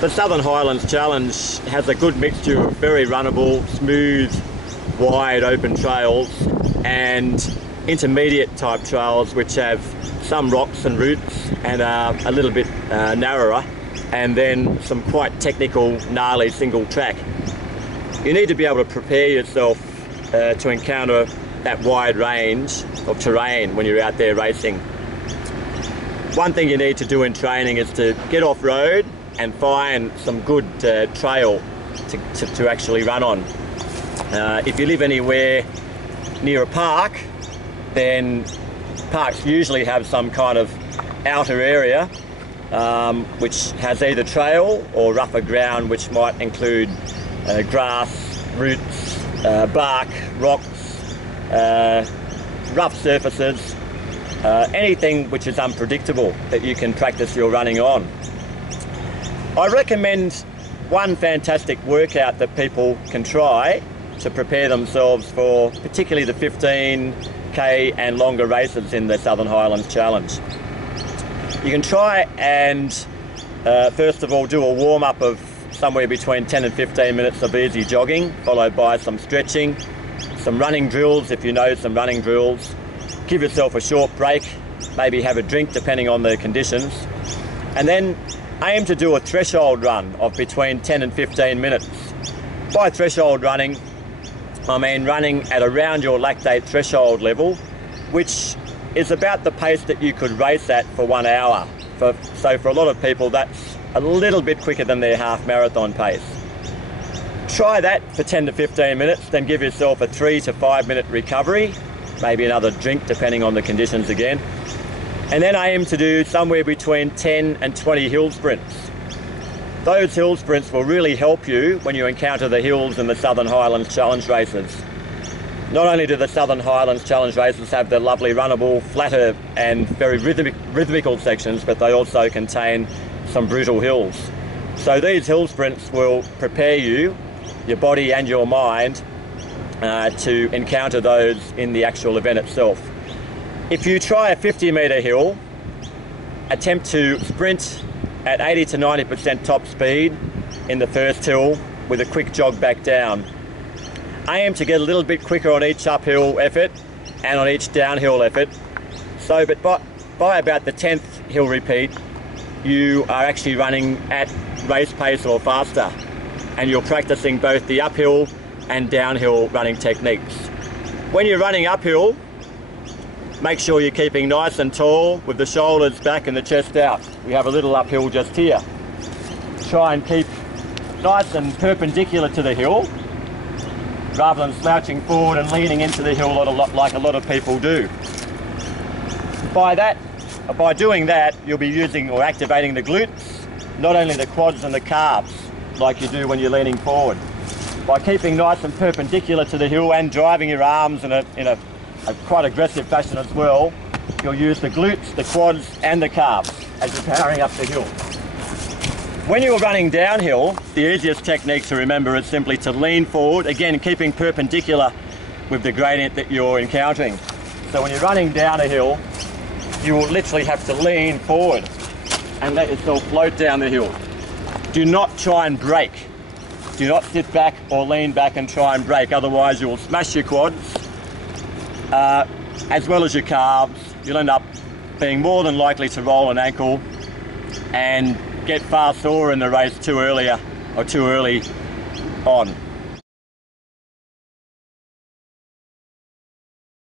The Southern Highlands Challenge has a good mixture of very runnable, smooth, wide open trails and intermediate type trails which have some rocks and roots and are a little bit narrower, and then some quite technical, gnarly single track. You need to be able to prepare yourself to encounter that wide range of terrain when you're out there racing. One thing you need to do in training is to get off road and find some good trail to actually run on. If you live anywhere near a park, then parks usually have some kind of outer area which has either trail or rougher ground, which might include grass, roots, bark, rocks, rough surfaces, anything which is unpredictable that you can practice your running on. I recommend one fantastic workout that people can try to prepare themselves for particularly the 15k and longer races in the Southern Highlands Challenge. You can try and first of all do a warm-up of somewhere between 10 and 15 minutes of easy jogging, followed by some stretching, some running drills if you know some running drills. Give yourself a short break, maybe have a drink depending on the conditions, and then aim to do a threshold run of between 10 and 15 minutes. By threshold running, I mean running at around your lactate threshold level, which is about the pace that you could race at for 1 hour. So for a lot of people, that's a little bit quicker than their half marathon pace. Try that for 10 to 15 minutes, then give yourself a 3 to 5 minute recovery, maybe another drink depending on the conditions again. And then aim to do somewhere between 10 and 20 hill sprints. Those hill sprints will really help you when you encounter the hills in the Southern Highlands Challenge races. Not only do the Southern Highlands Challenge races have the lovely runnable, flatter and very rhythmical sections, but they also contain some brutal hills. So these hill sprints will prepare you, your body and your mind, to encounter those in the actual event itself. If you try a 50-metre hill, attempt to sprint at 80 to 90% top speed in the first hill with a quick jog back down. Aim to get a little bit quicker on each uphill effort and on each downhill effort. So, but by about the 10th hill repeat, you are actually running at race pace or faster, and you're practicing both the uphill and downhill running techniques. When you're running uphill, make sure you're keeping nice and tall with the shoulders back and the chest out. We have a little uphill just here. Try and keep nice and perpendicular to the hill rather than slouching forward and leaning into the hill like a lot of people do. By doing that, you'll be using or activating the glutes, not only the quads and the calves like you do when you're leaning forward. By keeping nice and perpendicular to the hill and driving your arms in a quite aggressive fashion as well, you'll use the glutes, the quads and the calves as you're powering up the hill. When you're running downhill, the easiest technique to remember is simply to lean forward, again keeping perpendicular with the gradient that you're encountering. So when you're running down a hill, you will literally have to lean forward and let yourself float down the hill. Do not try and brake. Do not sit back or lean back and try and brake, otherwise you will smash your quads as well as your calves. You'll end up being more than likely to roll an ankle and get far sore in the race too early on.